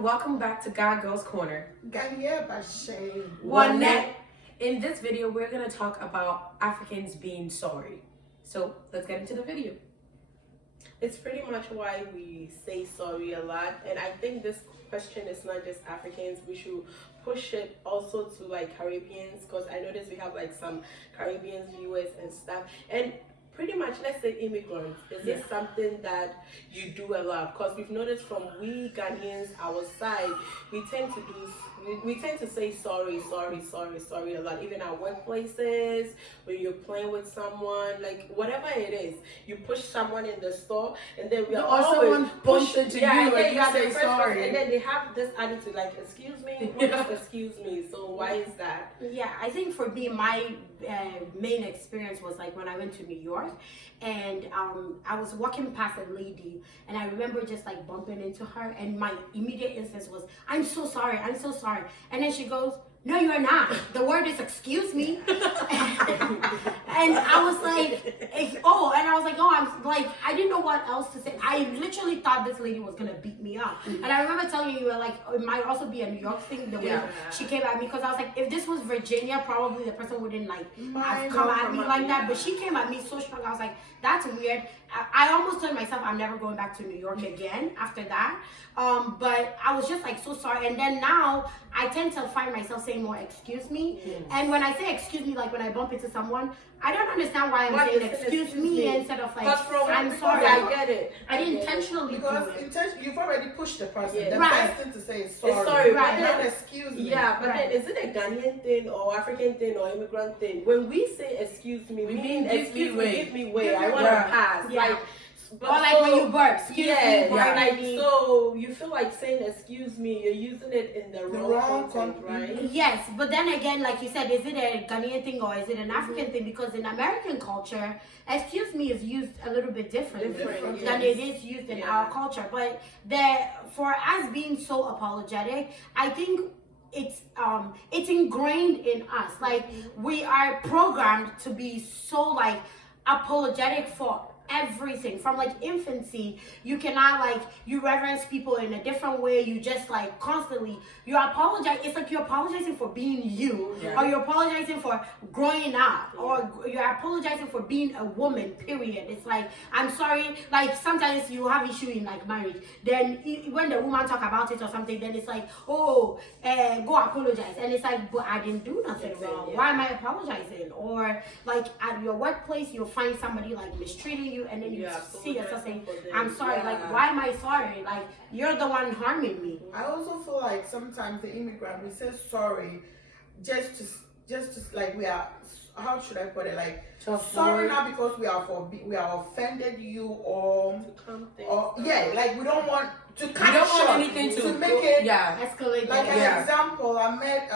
everyone, welcome back to GaGirls Corner. One net. In this video, we're going to talk about Africans being sorry. So let's get into the video. It's pretty much why we say sorry a lot, and I think this question is not just Africans. We should push it also to like Caribbeans, because I noticed we have like some Caribbean viewers and stuff. And pretty much, let's say immigrants, is this something that you do a lot? Because we've noticed from we Ghanaians, our side, we tend to say sorry a lot, even at workplaces, when you're playing with someone, like whatever it is, you push someone in the store and then we are always someone bumps into you and you say sorry, and then they have this attitude like, excuse me, excuse me. So why is that? Yeah, I think for me, my main experience was like when I went to New York, and I was walking past a lady, and I remember just like bumping into her, and my immediate instinct was, I'm so sorry, and then she goes, no, you're not. The word is excuse me. And I was like, oh, I'm like, I didn't know what else to say. I literally thought this lady was gonna beat me up. And I remember telling you, like, it might also be a New York thing, the way she came at me, because I was like, if this was Virginia, probably the person wouldn't like have come at me like that. But she came at me so strong. I was like, that's weird. I almost told myself I'm never going back to New York again after that. But I was just like so sorry. And then now I tend to find myself saying more excuse me. And when I say excuse me, like when I bump into someone, I don't understand why I'm saying excuse me instead of like I'm sorry. I get it. I didn't intentionally because do it. You've already pushed the person. The Right. best thing to say is sorry. It's sorry, right. Not excuse me. Yeah, but then is it a Ghanaian thing or African thing or immigrant thing? When we say excuse me, we mean excuse me, give me way. I want to pass. Yeah. Like, Or like when you burp, excuse me, like, so you feel like saying excuse me, you're using it in the wrong context, right? Yes, but then again, like you said, is it a Ghanaian thing or is it an African thing? Because in American culture, excuse me is used a little bit different than it is used in our culture. But for us being so apologetic, I think it's ingrained in us. Like we are programmed to be so like apologetic for everything from like infancy. You cannot like, you reverence people in a different way. You just like constantly, you apologize. It's like you're apologizing for being you, or you're apologizing for growing up, or you're apologizing for being a woman, period. It's like, I'm sorry. Like sometimes you have issue in like marriage, then when the woman talk about it or something, then it's like, oh, go apologize. And it's like, but I didn't do nothing wrong. Why am I apologizing? Or like at your workplace, you'll find somebody like mistreating you, and then you see yourself saying, I'm sorry. Like, why am I sorry? Like, you're the one harming me. I also feel like sometimes the immigrant, we say sorry just to like, we are, how should I put it, like sorry not because we are offended you or like we don't want to cut anything to make it escalate. Like an example, I met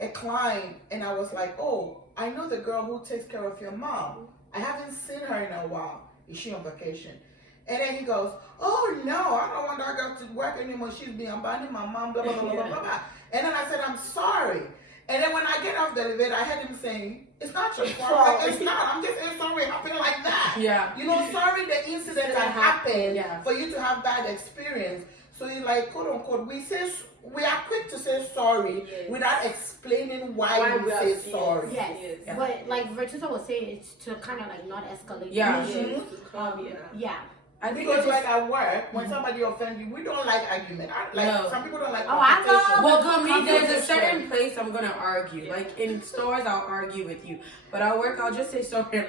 a client and I was like, oh, I know the girl who takes care of your mom. I haven't seen her in a while. Is she on vacation? And then he goes, oh no, I don't want that girl to work anymore. She's been abandoning my mom, blah, blah, blah, blah, blah, blah. And then I said, I'm sorry. And then when I get off the elevator, I heard him saying, it's not your fault. Like, it's not. I'm just saying sorry. I feel like that. Yeah. You know, sorry the incident that happened for you to have bad experience. So you like, quote unquote, we are quick to say sorry without explaining why we say sorry. Yes. But like Virtusa was saying, it's to kind of like not escalate. I think because like at work, when somebody offends you, we don't like argument. Some people don't like confrontation. Well, for me, there's a certain place I'm gonna argue. Like in stores, I'll argue with you, but at work, I'll just say sorry.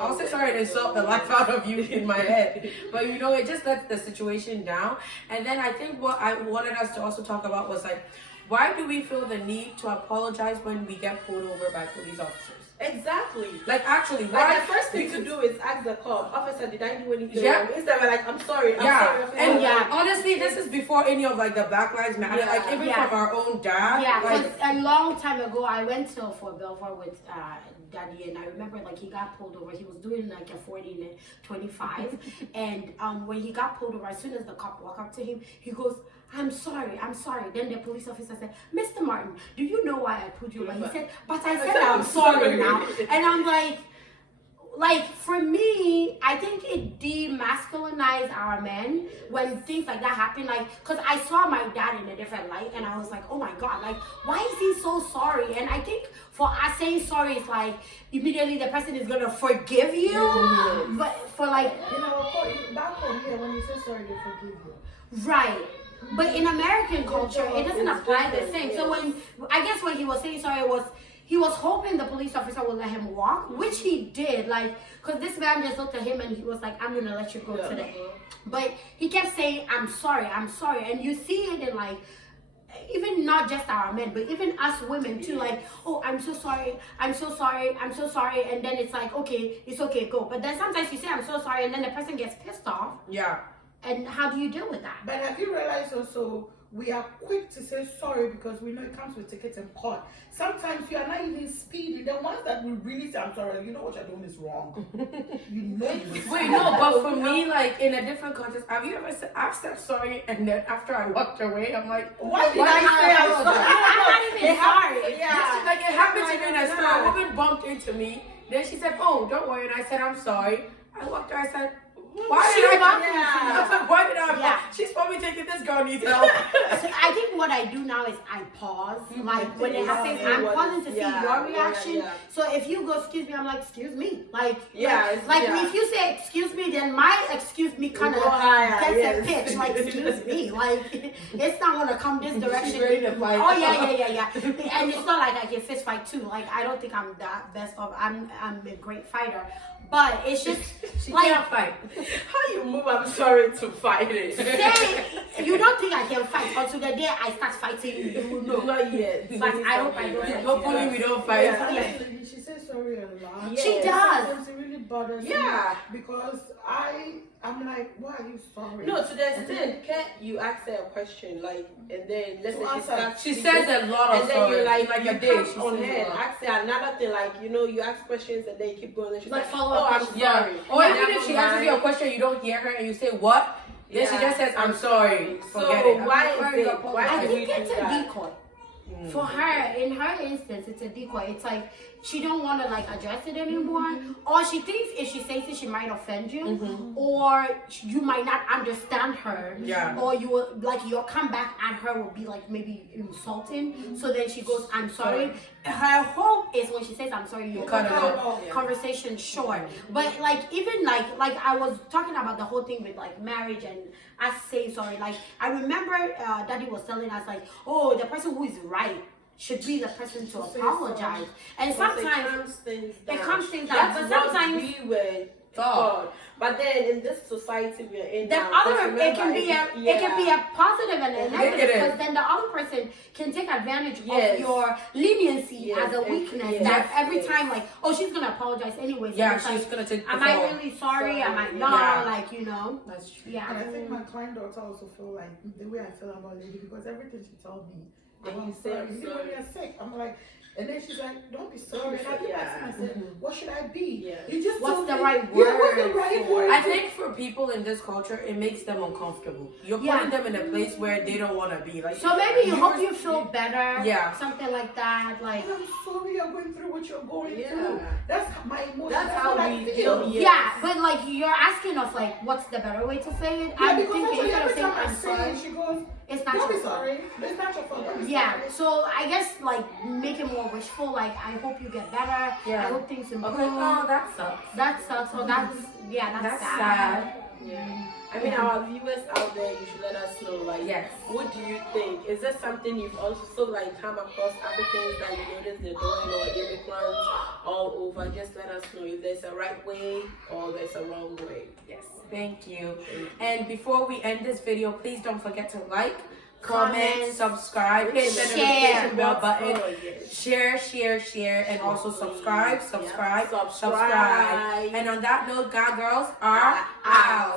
I'll say sorry and insult the life out of you in my head. But you know, it just lets the situation down. And then I think what I wanted us to also talk about was like, why do we feel the need to apologize when we get pulled over by police officers? Exactly. Like actually, why? The first thing to do is ask the cop, officer, did I do anything wrong? Instead of like, I'm sorry. Honestly, this is before any of like the Black Lives Matter, like even from our own dad. Yeah, because a long time ago, I went to Fort Belvoir with Daddy, and I remember like he got pulled over. He was doing like a 40 and a 25, and when he got pulled over, as soon as the cop walked up to him, he goes, I'm sorry. Then the police officer said, Mr. Martin, do you know why I pulled you over? He said, but I said I'm sorry now. And I'm like, like for me, I think it demasculinized our men when things like that happen. Like, cause I saw my dad in a different light, and I was like, oh my god, like why is he so sorry? And I think for us saying sorry is like immediately the person is gonna forgive you, but for like back home here, when you say sorry, they forgive you. right. But in American culture, it doesn't apply the same. So when he was saying sorry, he was hoping the police officer would let him walk, which he did. Like, cause this man just looked at him and he was like, "I'm gonna let you go today." But he kept saying, "I'm sorry," and you see it in like, even not just our men, but even us women too. Like, "Oh, I'm so sorry, I'm so sorry, I'm so sorry," and then it's like, "Okay, it's okay, go." But then sometimes you say, "I'm so sorry," and then the person gets pissed off. Yeah. And how do you deal with that? But have you realized also, we are quick to say sorry because we know it comes with tickets and court. Sometimes you are not even speeding. The ones that we really say, I'm sorry, you know what you're doing is wrong. You know you Wait, no, but for me, like in a different context, have you ever said, I've said sorry and then after I walked away, I'm like, why did I say I'm sorry? I'm not even sorry. Yeah. Like it happened to me in a store. A woman bumped into me. Then she said, "Oh, don't worry." And I said, "I'm sorry." I walked her. I said, "Why did I bump into you?" I said, "Why did I bump?" She's probably thinking this girl needs help. So I think what I do now is I pause. Like when it happens, I'm pausing to see your reaction. So if you go, "Excuse me," I'm like, "Excuse me." Like if you say "excuse me," then my "excuse me" kind of gets a pitch. Like, "Excuse me," like it's not gonna come this direction. Oh yeah. And it's not like I can fist fight too. Like I don't think I'm that best of. I'm a great fighter. But it's just she like can't fight. How you move? I'm sorry to fight it. say you don't think I can fight until the day I start fighting you. You know. Not yet. But I hope I don't. Hopefully we don't fight. Yeah. She says sorry a lot. She does. Sometimes it really bothers me because I'm like, why are you sorry? No, to the extent, you ask her a question, like, and then let's say she starts. She says a lot of and then you're like a you day. come on her and ask her another thing, like you ask questions and then you keep going and she's Like like, follow "Oh, up I'm questions. sorry." Or even if she answers you a question, you don't hear her and you say what? Then she just says, "I'm sorry." Forget so it. why is it? Why I do we think do it's a that? decoy. For her, in her instance, it's a decoy. It's like she don't want to like address it anymore, or she thinks if she says it, she might offend you, or you might not understand her. Yeah. Or you will, like your comeback at her will be like maybe insulting. So then she goes, "I'm sorry." Her hope is when she says, "I'm sorry," you cut her conversation short. But like even like I was talking about the whole thing with like marriage and us saying sorry. Like I remember Daddy was telling us like, "Oh, the person who is right should be the person to apologize." And sometimes it comes things down. But sometimes we were taught. But then in this society we're in the now, other remember, it can be a positive and a negative, because then the other person can take advantage of your leniency as a weakness. That every time like, "Oh, she's gonna apologize anyway." So Yeah, she's like, gonna take. Am I really sorry? Am I not? Like That's true. And I think my client daughter also feel like the way I feel about Lady, because everything she told me, I'm sorry. Even when you're sick, I'm like, and then she's like, "Don't be sorry." And I said, "What should I be?" You just what's the me, right word? Yeah, what's the right word? I think for people in this culture, it makes them uncomfortable. You're putting them in a place where they don't want to be. Like, so maybe you hope you feel better. Yeah. Something like that. Like, I'm sorry you're going through what you're going through. That's my emotion. That's how I we feel. yeah, but like you're asking us like, what's the better way to say it? Yeah, I'm because thinking actually instead of every saying time I I'm say sorry, it, she goes, it's not "Don't be your fault. sorry. It's not your fault." Don't be Yeah, sorry. so I guess like make it more wishful. Like I hope you get better. Yeah. I hope things improve. okay, oh, that sucks. That sucks. So that's That's sad. sad. Yeah. I mean, our viewers out there, you should let us know, like, Yes. what do you think? Is there something you've also, like, come across Africans that you notice they're doing, or immigrants all over? Just let us know if there's a right way or there's a wrong way. Yes, thank you. And before we end this video, please don't forget to like, comment, subscribe, hit the notification bell button, share, and also subscribe. And on that note, GaGirls are out.